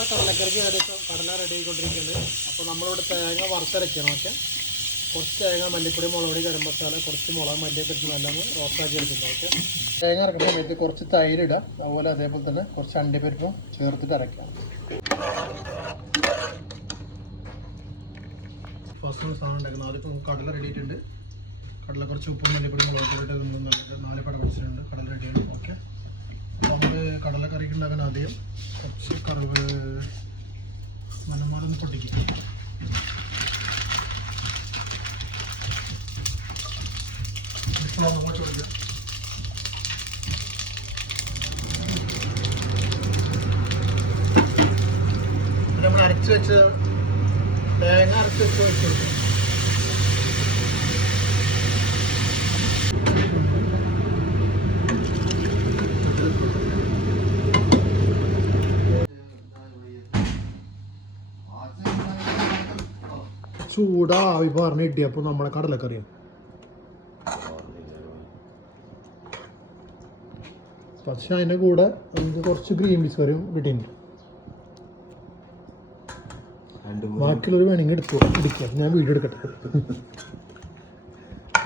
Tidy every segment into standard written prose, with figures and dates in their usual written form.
നമ്മുടെ കടലക്കറിക്ക് ഏകദേശം കടല റെഡി ആയിക്കൊണ്ടിരിക്കുന്നത്. അപ്പോൾ നമ്മളിവിടെ തേങ്ങ വറുത്തരയ്ക്കണം. ഓക്കെ, കുറച്ച് തേങ്ങ, മല്ലിപ്പൊടി, മുളക് പൊടി, ഗരം മസാല, കുറച്ച് മുളക്, മല്ലിയൊക്കെ ഇട്ട് നല്ലൊന്ന് റോസ്റ്റാക്കി എടുക്കുന്നുണ്ട്. ഓക്കെ, തേങ്ങ അരക്കുന്ന സമയത്ത് കുറച്ച് തൈര് ഇടുക. അതുപോലെ അതേപോലെ തന്നെ കുറച്ച് അണ്ടിപ്പരിപ്പും ചേർത്തിട്ട് അരയ്ക്കാം. ഫസ്റ്റ് സാധനം ഉണ്ടാക്കുന്നത് ആദ്യം കടല റെഡി ആയിട്ടുണ്ട്. കടല കുറച്ച് ഉപ്പും മല്ലിപ്പൊടി, മുളക് പൊടി ഇട്ട് 4 പട പിടിച്ചിട്ടുണ്ട്. കടല റെഡിയാണ്. ഓക്കെ, അപ്പോൾ നമ്മൾ കടലക്കറിക്ക് ഉണ്ടാക്കാൻ ആദ്യം കുറച്ച് കറിവ് മനമാടൊന്ന് പൊട്ടിക്കും. നമ്മൾ അരച്ച് വെച്ച് തേങ്ങ അരച്ച് വെച്ച് വെച്ചെടുക്കും. ചൂടാവി പറഞ്ഞ് കിട്ടിയപ്പോൾ നമ്മളെ കടലക്കറിയാണ്. പക്ഷെ അതിൻ്റെ കൂടെ നമുക്ക് കുറച്ച് ഗ്രീൻ പീസ് കറിയും കിട്ടിയിട്ടുണ്ട്. ബാക്കിയുള്ളൊരു വേണമെങ്കിൽ എടുക്കുക. ഞാൻ വീഡിയോ എടുക്കട്ടെ.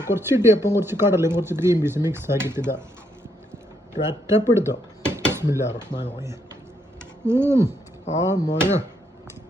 കുറച്ച് കിട്ടിയപ്പം കുറച്ച് കടലയും കുറച്ച് ഗ്രീൻ പീസും മിക്സ് ആക്കിയിട്ട് ഇതാ ഒരറ്റപ്പെടുത്തോ. ബിസ്മില്ലാഹിർ റഹ്മാനിർ റഹീം. ആ മോനെ